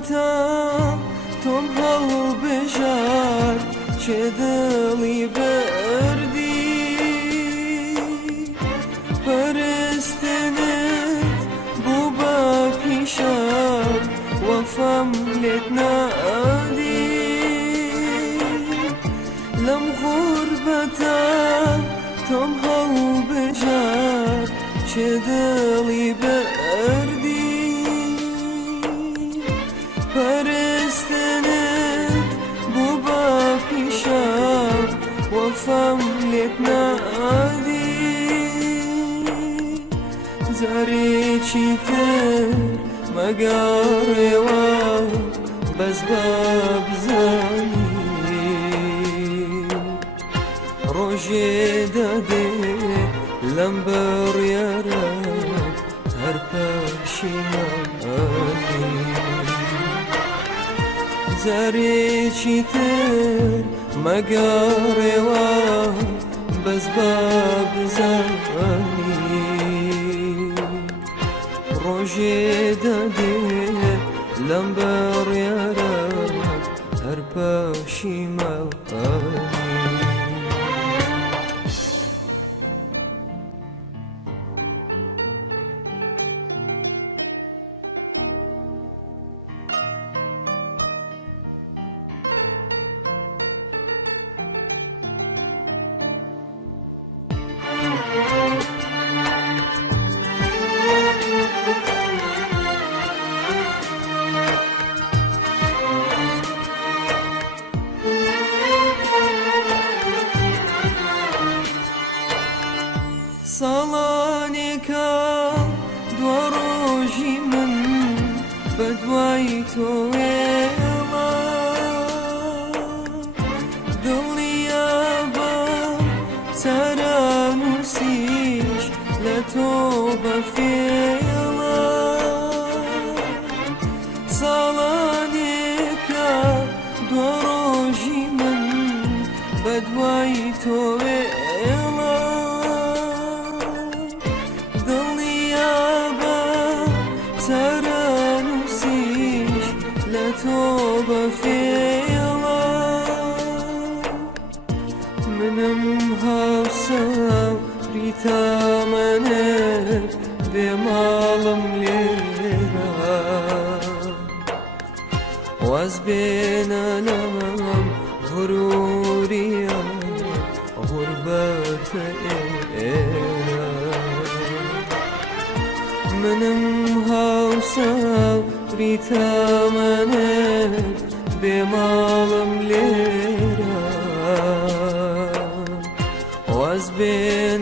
غربتا تم هالبشر چه دلی بردی پرستنت بو با پیشم وفم لت نادی لم غربتا تم هالبشر چه دلی بردی پرستنت بو با پیشم وفم لت نادی زاری چیتر مگاره و بز باب زنی روژه داده لمبر یارم هر پشیمانی زاری چیتر مگاره و بز باب زنی روژه داده لمبر یارم هر پشیمانی سالانێکە دوا ڕۆژی من بە دوای تۆێڵە دڵیا بە چارەنووسیش لە تۆ بە فێڵە ساڵانێکە دوا ڕۆژی من بە دوای تۆێڵە ترانوسیش لتو بفیلا منم هاوسم ریتا منت بمالم لیرا واز بین علم غروریا غربت ایرا منم هاوسم ریتا منت بمالم لیرا واز بین